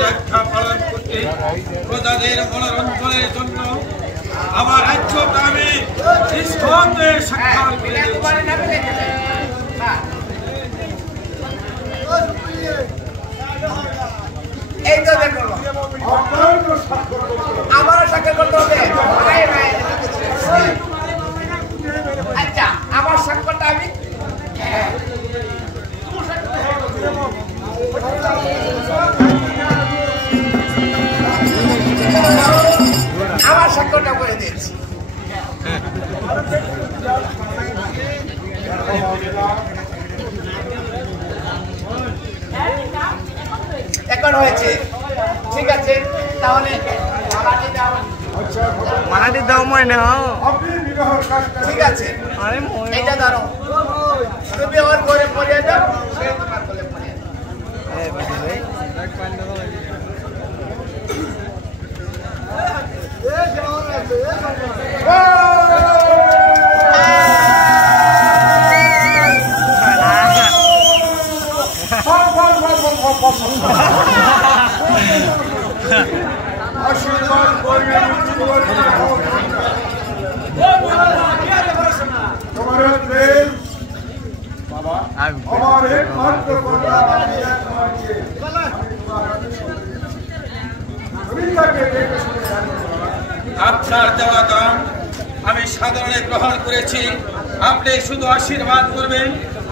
রক্ষা পালন করতে প্রজাদের মনোরঞ্জনের জন্য আমার রাজ্যটা আমি নিষ্ঠতে সাক্ষাৎ করে এই তো দেখো আমারও সাক্ষাৎ করতে হবে। আচ্ছা আমার সাক্ষাৎটা আমি আমার সাক্ষরটা করে দিয়েছি। এখন হয়েছে ঠিক আছে তাহলে মানাটি দাও মনে ঠিক আছে এটা ধরো তুমি ওর ঘরে পড়িয়ে দাও সে তোমার ঘরে পড়িয়ে আশীর্বাদ করবেন তোমার প্রেম বাবা আমার একমাত্র কন্যা আপনার দেওয়া দান আমি সাধারণে গ্রহণ করেছি। আপনি শুধু আশীর্বাদ করবেন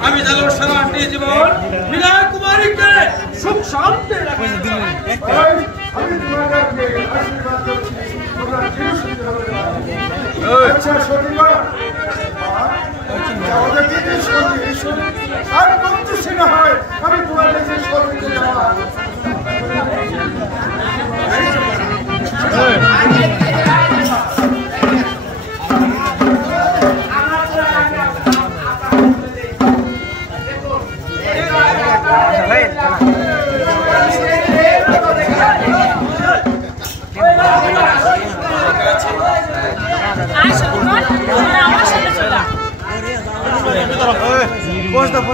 আমি যেন সারাটি জীবন মীরা কুমারীকে সুখ শান্তি আমি তোমার Posta.